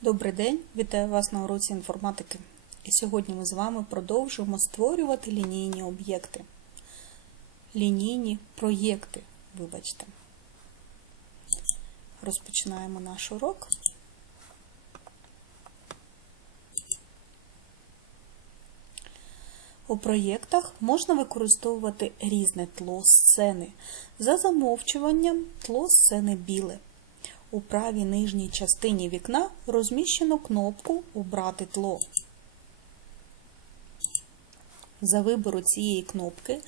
Добрий день, вітаю вас на уроці інформатики. І сьогодні ми з вами продовжуємо створювати лінійні об'єкти. Лінійні проєкти, вибачте. Розпочинаємо наш урок. У проєктах можна використовувати різне тло сцени. За замовчуванням тло сцени біле. У правій нижній частині вікна розміщено кнопку Убрати тло. За вибору цієї кнопки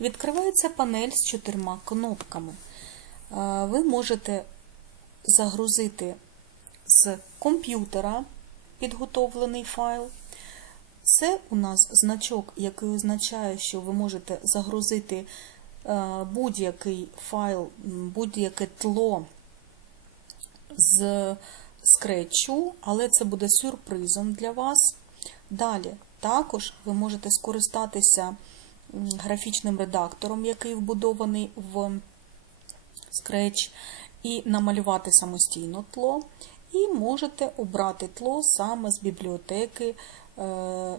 відкривається панель з чотирма кнопками. Е, Ви можете загрузити з комп'ютера підготовлений файл. Це у нас значок, який означає, що ви можете загрузити е, будь-який файл, будь-яке тло з скретчу, але це буде сюрпризом для вас. Далі, також ви можете скористатися графічним редактором, який вбудований в Scratch, і намалювати самостійно тло. І можете обрати тло саме з бібліотеки е.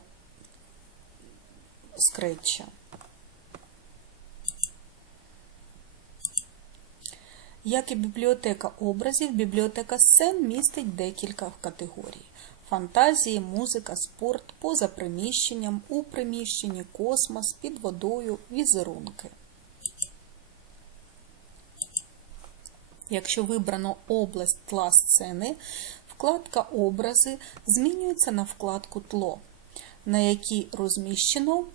Як і бібліотека образів, бібліотека сцен містить декілька категорій: фантазії, музика, спорт, поза приміщенням, у приміщенні, космос, під водою, візерунки. Якщо вибрано область тла сцени, вкладка Образи змінюється на вкладку Тло, на якій розміщено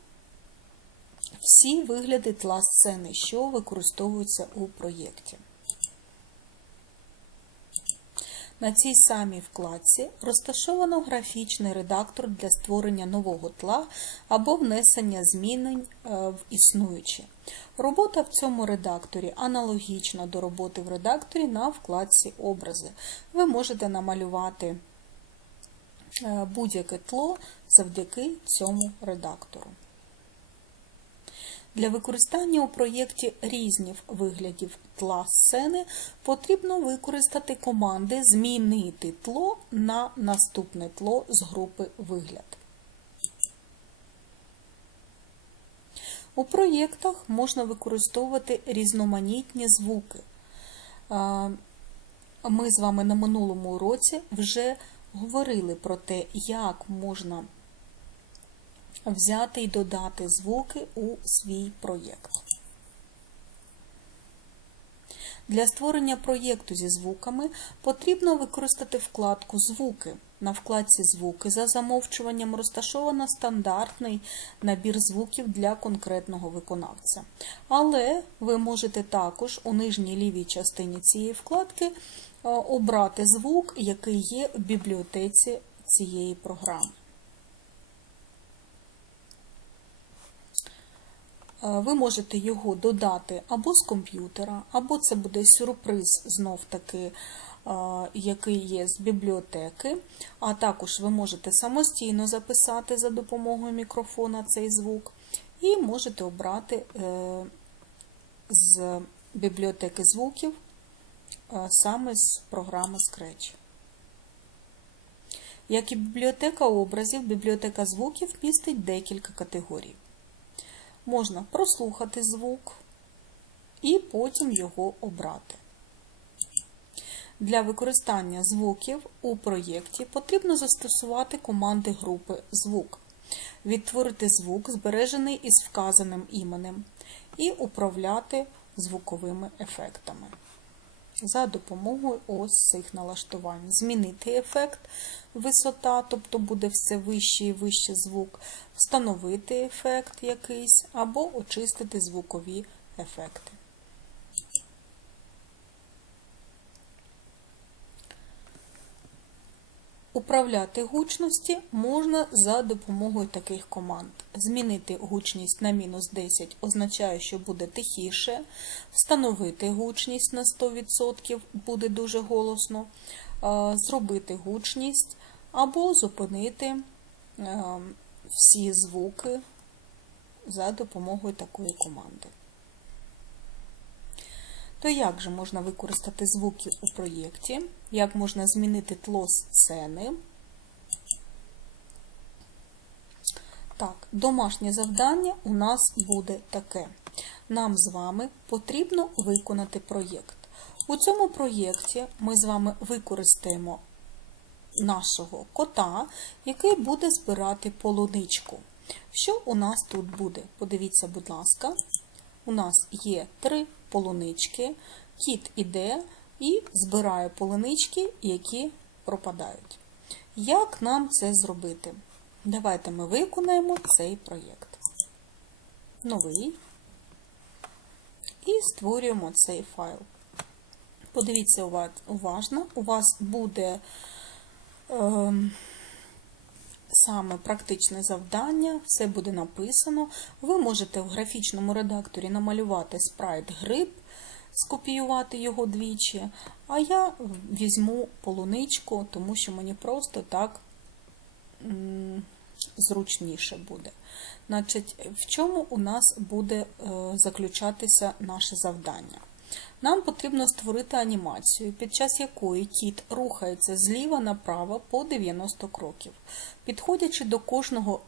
всі вигляди тла сцени, що використовуються у проєкті. На цій самій вкладці розташовано графічний редактор для створення нового тла або внесення змінень в існуючі. Робота в цьому редакторі аналогічна до роботи в редакторі на вкладці Образи. Ви можете намалювати будь-яке тло завдяки цьому редактору. Для використання у проєкті різних виглядів тла сцени потрібно використати команди Змінити тло на наступне тло з групи вигляд. У проєктах можна використовувати різноманітні звуки. Ми з вами на минулому уроці вже говорили про те, як можна взяти і додати звуки у свій проєкт. Для створення проєкту зі звуками потрібно використати вкладку Звуки. На вкладці Звуки за замовчуванням розташовано стандартний набір звуків для конкретного виконавця. Але ви можете також у нижній лівій частині цієї вкладки обрати звук, який є в бібліотеці цієї програми. Ви можете його додати або з комп'ютера, або це буде сюрприз, знов-таки, який є з бібліотеки. А також ви можете самостійно записати за допомогою мікрофона цей звук, і можете обрати е, з бібліотеки звуків саме з програми Scratch. Як і бібліотека образів, бібліотека звуків містить декілька категорій можна прослухати звук і потім його обрати. Для використання звуків у проєкті потрібно застосувати команди групи звук, відтворити звук, збережений із вказаним іменем, і управляти звуковими ефектами. За допомогою ось цих налаштувань. Змінити ефект висота, тобто буде все вищий і вище звук, встановити ефект якийсь, або очистити звукові ефекти. Управляти гучності можна за допомогою таких команд. Змінити гучність на мінус 10 означає, що буде тихіше, встановити гучність на 100% буде дуже голосно, зробити гучність або зупинити всі звуки за допомогою такої команди. То як же можна використати звуки у проєкті? Як можна змінити тло сцени? Так, домашнє завдання у нас буде таке. Нам з вами потрібно виконати проєкт. У цьому проєкті ми з вами використаємо нашого кота, який буде збирати полуничку. Що у нас тут буде? Подивіться, будь ласка, у нас є три полунички, кіт іде і збирає полунички, які пропадають. Як нам це зробити? Давайте ми виконаємо цей проєкт. Новий. І створюємо цей файл. Подивіться уважно, у вас буде е, саме практичне завдання, все буде написано. Ви можете в графічному редакторі намалювати спрайт гриб, скопіювати його двічі, а я візьму полуничку, тому що мені просто так зручніше буде. Значить, в чому у нас буде е, заключатися наше завдання? Нам потрібно створити анімацію, під час якої кіт рухається зліва направо по 90 кроків. Підходячи до кожного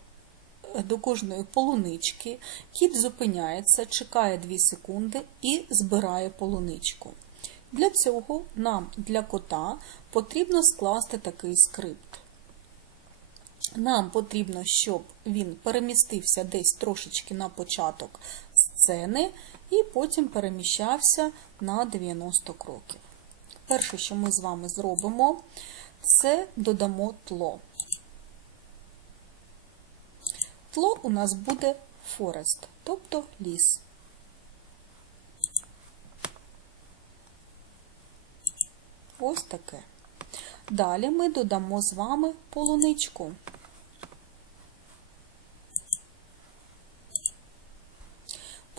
до кожної полунички, кіт зупиняється, чекає 2 секунди і збирає полуничку. Для цього нам для кота потрібно скласти такий скрипт. Нам потрібно, щоб він перемістився десь трошечки на початок сцени і потім переміщався на 90 кроків. Перше, що ми з вами зробимо, це додамо тло. Тло у нас буде форест, тобто ліс. Ось таке. Далі ми додамо з вами полуничку.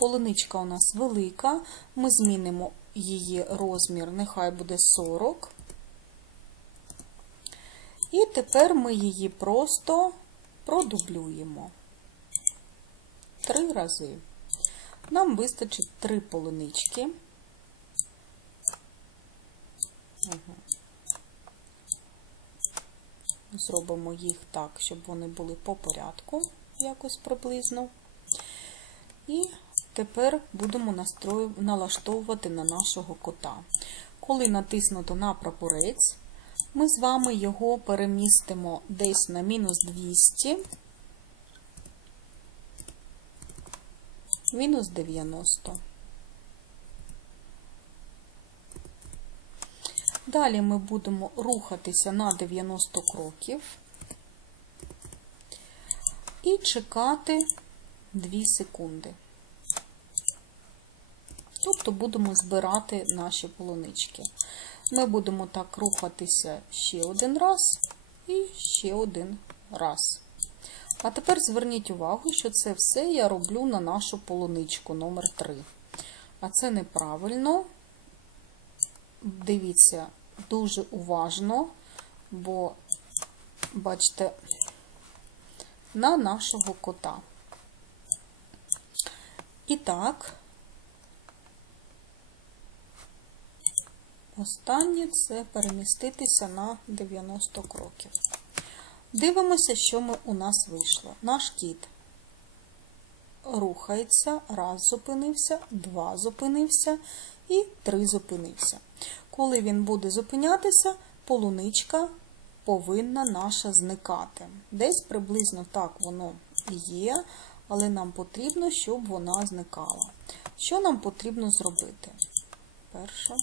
Полуничка у нас велика, ми змінимо її розмір, нехай буде 40. І тепер ми її просто продублюємо три рази. Нам вистачить три полунички. Угу. Зробимо їх так, щоб вони були по порядку, якось приблизно. І тепер будемо налаштовувати на нашого кота. Коли натиснуто на прапорець, ми з вами його перемістимо десь на мінус 200, мінус 90. Далі ми будемо рухатися на 90 кроків і чекати 2 секунди. Тобто будемо збирати наші полунички. Ми будемо так рухатися ще один раз і ще один раз. А тепер зверніть увагу, що це все я роблю на нашу полуничку номер 3 А це неправильно. Дивіться дуже уважно, бо, бачите, на нашого кота. І так, останнє це переміститися на 90 кроків. Дивимося, що ми, у нас вийшло. Наш кіт рухається, раз зупинився, два зупинився і три зупинився. Коли він буде зупинятися, полуничка повинна наша зникати. Десь приблизно так воно є, але нам потрібно, щоб вона зникала. Що нам потрібно зробити? Перша.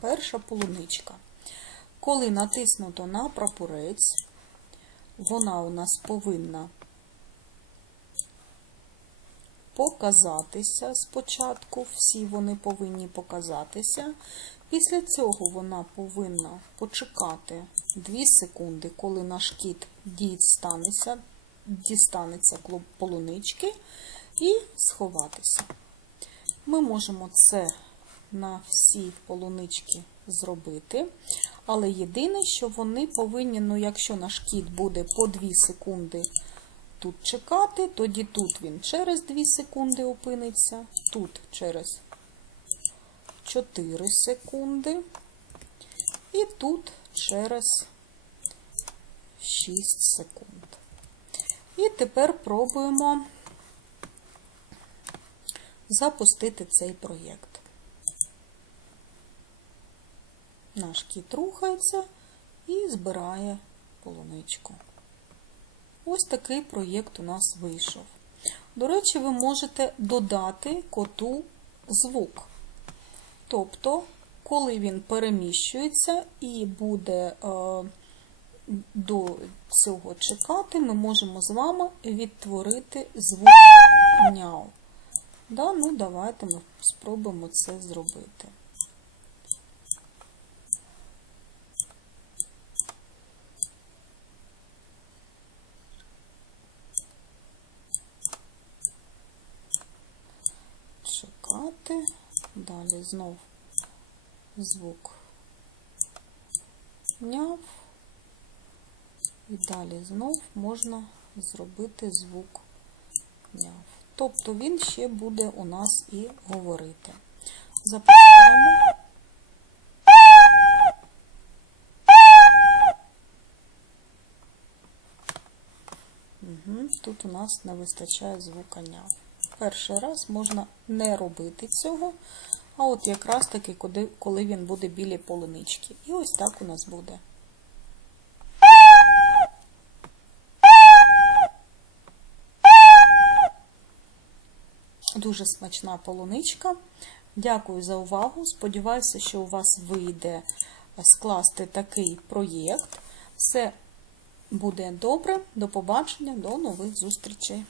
Перша полуничка. Коли натиснуто на прапорець, вона у нас повинна показатися спочатку, всі вони повинні показатися. Після цього вона повинна почекати 2 секунди, коли наш кіт дістанеться, дістанеться полунички і сховатися. Ми можемо це на всі полунички зробити, але єдине, що вони повинні, ну, якщо наш кіт буде по 2 секунди тут чекати, тоді тут він через 2 секунди опиниться, тут через 4 секунди, і тут через 6 секунд. І тепер пробуємо запустити цей проєкт. Наш кіт рухається і збирає полуничку. Ось такий проєкт у нас вийшов. До речі, ви можете додати коту звук. Тобто, коли він переміщується і буде е, до цього чекати, ми можемо з вами відтворити звук няу. Да, ну давайте ми спробуємо це зробити. Чекати. Далі знов звук няв. І далі знов можна зробити звук няв. Тобто він ще буде у нас і говорити. Запускаємо. Тут у нас не вистачає звука няв. Перший раз можна не робити цього, а от якраз таки, коли, він буде білі полунички. І ось так у нас буде. Дуже смачна полуничка. Дякую за увагу. Сподіваюся, що у вас вийде скласти такий проєкт. Все буде добре. До побачення, до нових зустрічей.